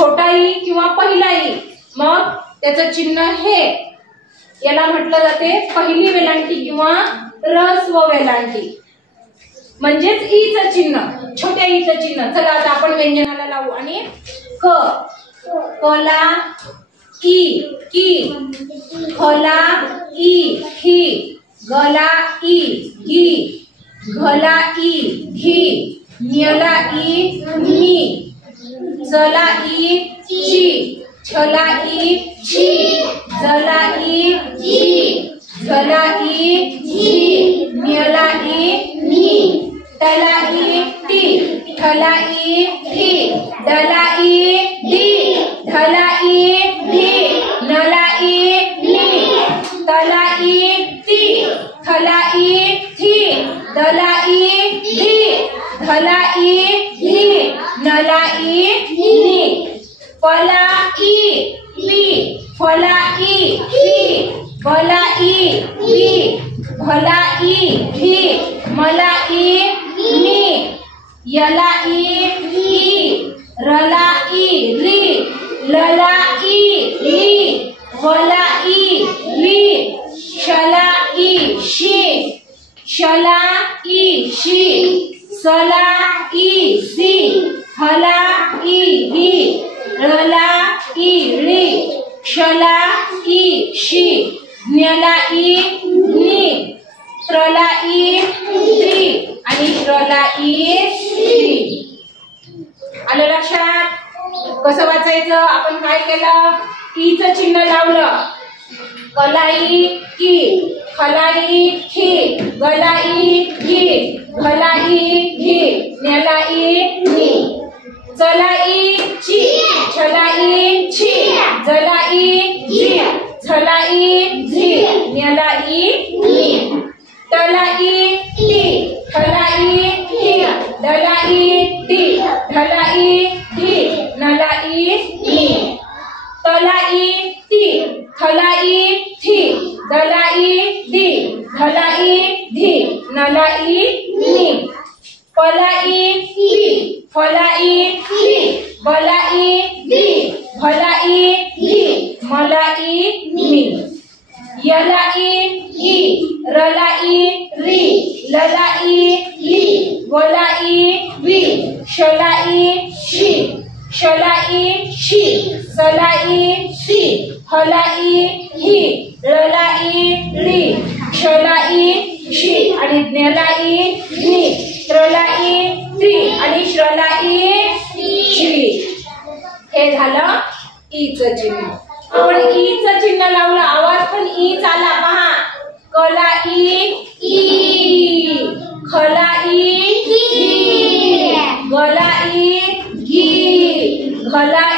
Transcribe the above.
छोटा ई किंवा पहिला ई, मग त्याचं चिन्ह हे, याला म्हटलं जाते पहिली वेलांटी किंवा ऱ्हस्व वेलांटी, म्हणजेच ईचं चिन्ह, छोट्या ईचं चिन्ह. चला आता आपण व्यंजनाला लावू. आणि क, कला ई की, खला ई खी, गला ई गी, घला ई घी, न्यला ई नी, चला ई ची, छला ई छी, जला ई जी, झला ई झी, न्यला ई नी, टला ई टी, ठला ई ठी, डला ई डी, ढला ई ढी, नला ई नी, तला ई टी, खला ई ठी, दला ई ढी, धला ई ढी, नला ई नी, पला ई पी, फला ई पी, बला ई बी, भला ई भी, मला ई मी, यला ई ई, रला ई री, लला ई ली, वला ई वी, शला ई शी, शला ई शी, सला ई सी, हला ई ही, रला ई री, क्षला ई शी, न्यला ई नी, त्रला ई त्री आणि श्रला ई श्री. आलं लक्षात? कसं वाचायचं? आपण काय केलं? ईचं चिन्ह लावलं. कलाई की, खलाई खी, गलाई घी, घलाई घी, न्यालाई नी, चलाई ची, छलाई छी, जलाई जी, झलाई झी, न्यालाई नी, टलाई टी, खलाई ठी, डलाई टी, ढलाई ढी, नलाई नी, तलाई टी, खलाई थी, दलाई दी, ढलाई धी, नलाई नी, पलाई ती, फलाई थी, बलाई दी, भलाई धी, मलाई नी, यलाई ई, रलाई री, ललाई ली, वलाई वी, शलाई शी, शलाई शी, सलाई सी, हलाई ही, रलाई री, क्षलाई शी आणि ज्ञलाई नी, त्रलाई त्री आणि श्रलाई श्री. हे झालं ईचं चिन्ह. आपण ईचं चिन्ह लावलं, आवाज पण ई आला पहा. कला ई, खला ई, गला ई, घी, घला